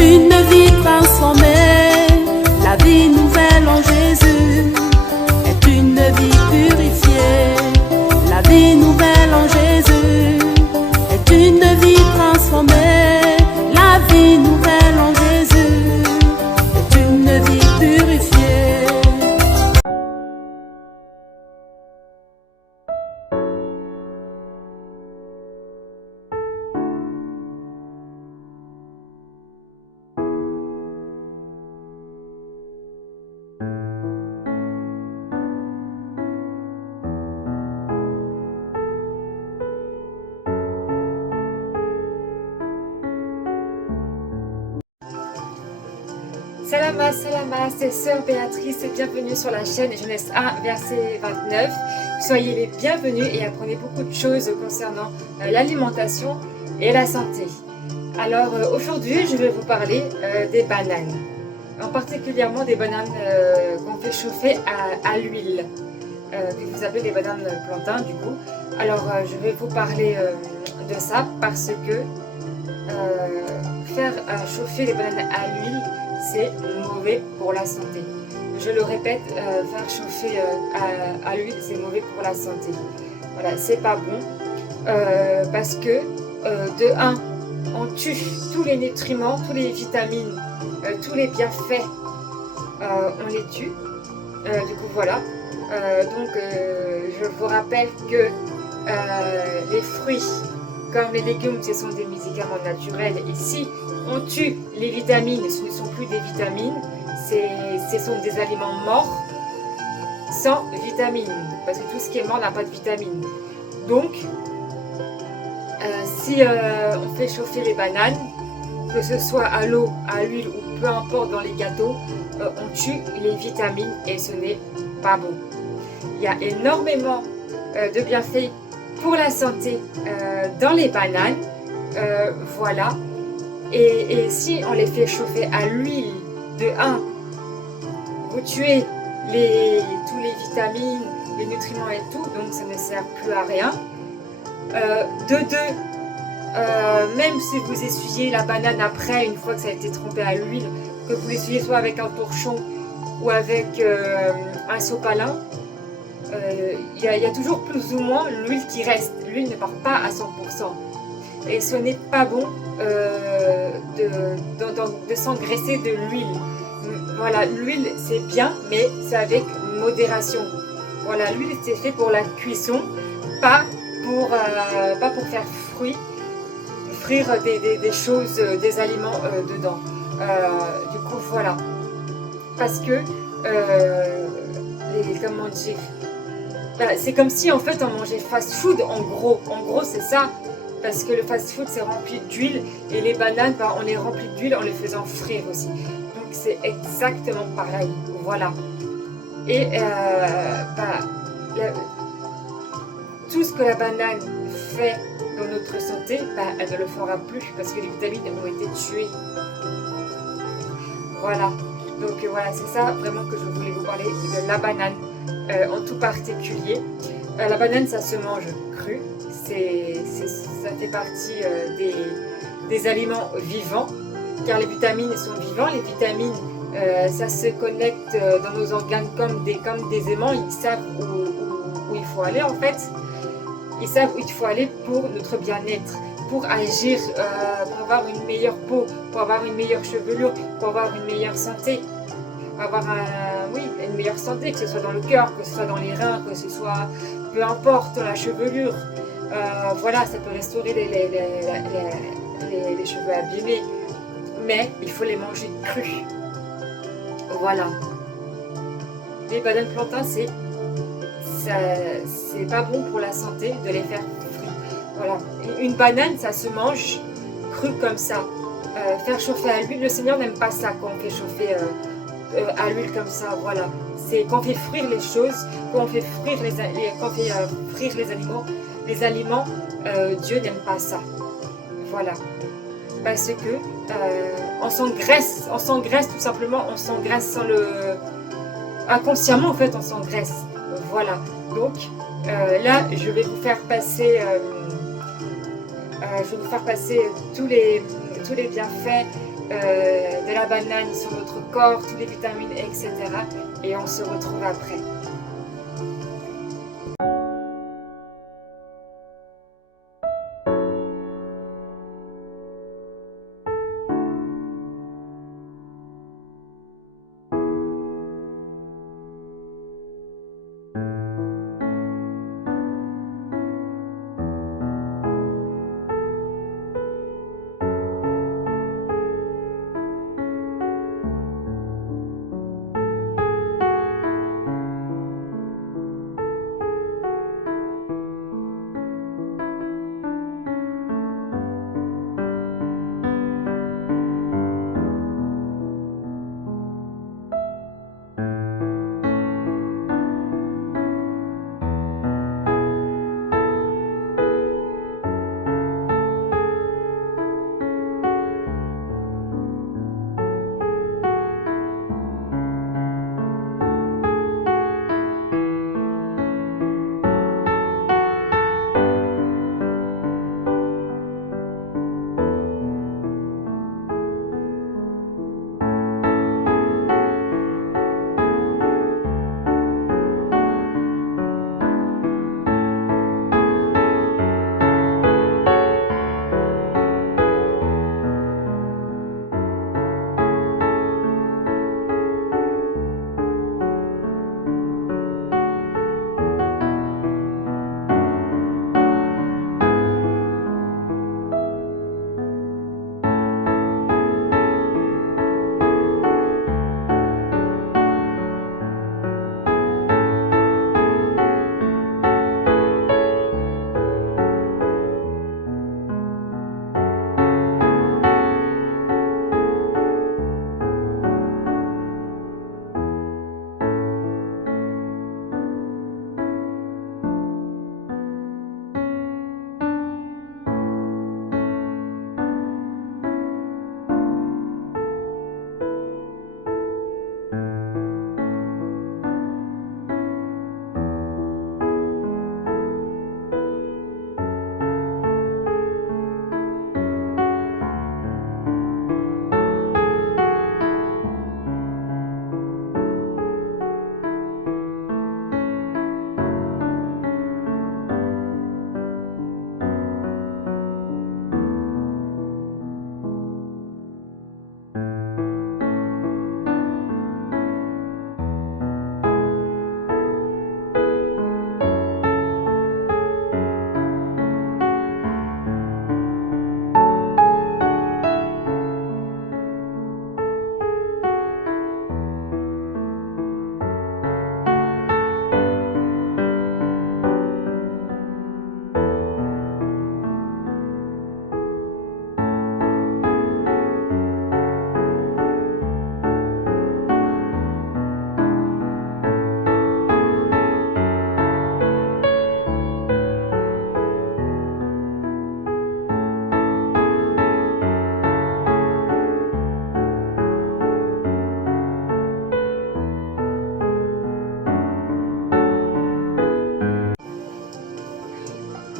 une vie transformée. La vie nouvelle en Jésus est une vie purifiée. La vie nouvelle en Jésus est une vie transformée. La vie nouvelle en Jésus est une vie purifiée. Salama, c'est Sœur Béatrice et bienvenue sur la chaîne Genèse 1, verset 29. Soyez les bienvenus et apprenez beaucoup de choses concernant l'alimentation et la santé. Alors aujourd'hui, je vais vous parler des bananes, en particulièrement des bananes qu'on fait chauffer à l'huile, que vous appelez les bananes plantains du coup. Alors je vais vous parler de ça parce que faire chauffer les bananes à l'huile, c'est mauvais pour la santé. Je le répète, faire chauffer à l'huile, c'est mauvais pour la santé. Voilà, c'est pas bon parce que de 1, on tue tous les nutriments, tous les vitamines, tous les bienfaits, on les tue. Du coup, voilà. Donc, je vous rappelle que les fruits, comme les légumes, ce sont des médicaments naturels. Ici, on tue les vitamines, ce ne sont plus des vitamines, ce sont des aliments morts sans vitamines, parce que tout ce qui est mort n'a pas de vitamines. Donc, si on fait chauffer les bananes, que ce soit à l'eau, à l'huile ou peu importe dans les gâteaux, on tue les vitamines et ce n'est pas bon. Il y a énormément de bienfaits pour la santé dans les bananes, voilà. Et si on les fait chauffer à l'huile, de 1, vous tuez tous les vitamines, les nutriments et tout, donc ça ne sert plus à rien. De 2, même si vous essuyez la banane après, une fois que ça a été trempé à l'huile, que vous l'essuyez soit avec un torchon ou avec un sopalin, il y a toujours plus ou moins l'huile qui reste. L'huile ne part pas à 100%. Et ce n'est pas bon de s'engraisser de l'huile. Voilà, l'huile c'est bien, mais c'est avec modération. Voilà, l'huile c'est fait pour la cuisson, pas pour faire frire des choses, des aliments dedans. Du coup, voilà. Parce que, comment dire, c'est comme si en fait on mangeait fast food en gros. En gros, c'est ça. Parce que le fast-food c'est rempli d'huile et les bananes, on les remplit d'huile en les faisant frire aussi. Donc c'est exactement pareil, voilà. Et tout ce que la banane fait dans notre santé, elle ne le fera plus parce que les vitamines ont été tuées. Voilà, donc voilà, c'est ça vraiment que je voulais vous parler de la banane en tout particulier. La banane, ça se mange cru. Ça fait partie des aliments vivants, car les vitamines sont vivantes. Les vitamines, ça se connecte dans nos organes comme des aimants. Ils savent où il faut aller en fait. Ils savent où il faut aller pour notre bien-être, pour agir, pour avoir une meilleure peau, pour avoir une meilleure chevelure, pour avoir une meilleure santé. Avoir une meilleure santé, que ce soit dans le cœur, que ce soit dans les reins, que ce soit, peu importe, la chevelure. Voilà, ça peut restaurer les cheveux abîmés, mais il faut les manger crus. Voilà. Les bananes plantains, c'est pas bon pour la santé de les faire frire. Voilà. Une banane, ça se mange cru comme ça. Faire chauffer à l'huile, le Seigneur n'aime pas ça quand on fait chauffer à l'huile comme ça. Voilà. C'est quand on fait frire les choses, quand on fait frire frire les aliments, Dieu n'aime pas ça. Voilà. Parce que on s'engraisse tout simplement, on s'engraisse sans inconsciemment en fait, on s'engraisse. Voilà. Donc là, je vais vous faire passer tous les bienfaits de la banane sur notre corps, toutes les vitamines, etc. Et on se retrouve après.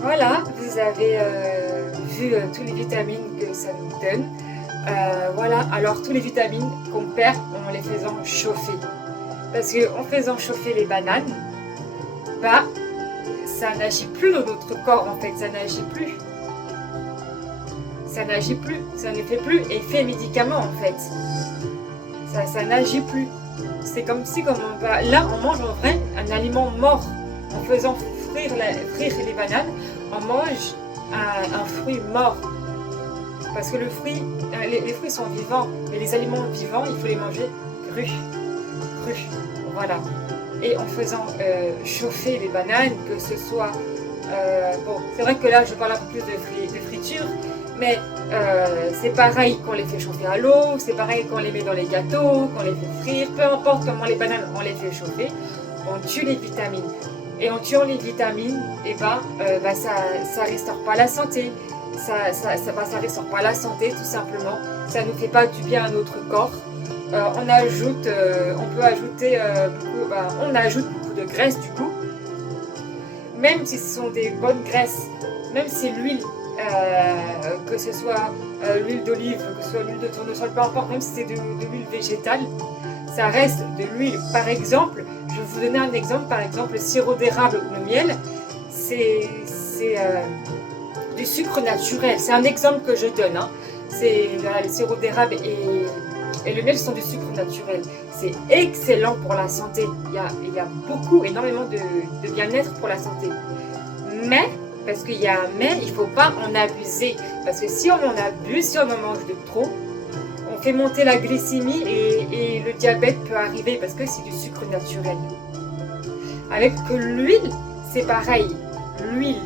Voilà, vous avez vu toutes les vitamines que ça nous donne. Voilà, alors toutes les vitamines qu'on perd en les faisant chauffer. Parce qu'en faisant chauffer les bananes, bah, ça n'agit plus dans notre corps en fait, ça n'agit plus. Ça n'agit plus, ça ne fait plus effet médicament en fait. Ça n'agit plus. C'est comme si, là on mange en vrai un aliment mort. En faisant frire les bananes, on mange un fruit mort. Parce que les fruits sont vivants, mais les aliments vivants, il faut les manger crus. Voilà. Et en faisant chauffer les bananes, que ce soit... bon, c'est vrai que là, je parle un peu plus de friture, mais c'est pareil qu'on les fait chauffer à l'eau, c'est pareil qu'on les met dans les gâteaux, qu'on les fait frire, peu importe comment les bananes, on les fait chauffer, on tue les vitamines. Et en tuant les vitamines, ça restaure pas la santé. Ça restaure pas la santé tout simplement. Ça nous fait pas du bien à notre corps. On ajoute beaucoup de graisse du coup. Même si ce sont des bonnes graisses, même si l'huile que ce soit l'huile d'olive, que ce soit l'huile de tournesol, peu importe, même si c'est de l'huile végétale, ça reste de l'huile. Par exemple, je vais vous donner un exemple, par exemple le sirop d'érable ou le miel, c'est du sucre naturel. C'est un exemple que je donne. Hein. Le sirop d'érable et le miel sont du sucre naturel. C'est excellent pour la santé. Il y a énormément de bien-être pour la santé. Mais, parce qu'il y a un mais, il ne faut pas en abuser. Parce que si on en abuse, si on en mange de trop, on fait monter la glycémie et le diabète peut arriver parce que c'est du sucre naturel. Avec que l'huile, c'est pareil. L'huile.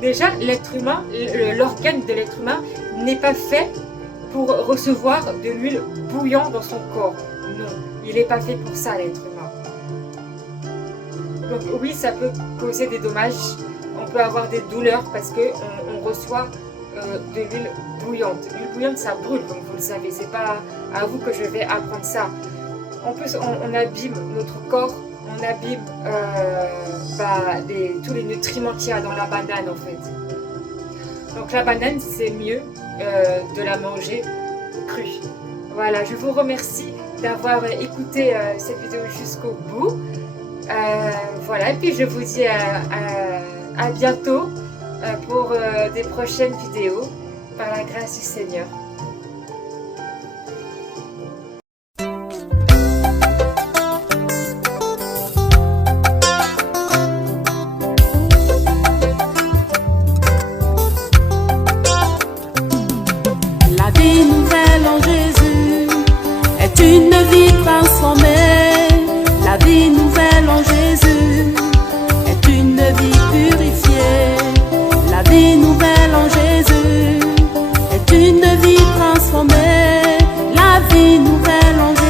Déjà, l'être humain, l'organe de l'être humain n'est pas fait pour recevoir de l'huile bouillante dans son corps. Non, il n'est pas fait pour ça, l'être humain. Donc oui, ça peut causer des dommages. On peut avoir des douleurs parce qu'on reçoit de l'huile bouillante. L'huile bouillante, ça brûle, comme vous le savez. C'est pas à vous que je vais apprendre ça. En plus, on abîme notre corps. On abîme tous les nutriments qu'il y a dans la banane en fait. Donc la banane c'est mieux de la manger crue. Voilà, je vous remercie d'avoir écouté cette vidéo jusqu'au bout. Voilà, et puis je vous dis à bientôt pour des prochaines vidéos par la grâce du Seigneur. Une vie transformée, la vie nouvelle en Jésus est une vie purifiée. La vie nouvelle en Jésus est une vie transformée. La vie nouvelle en Jésus.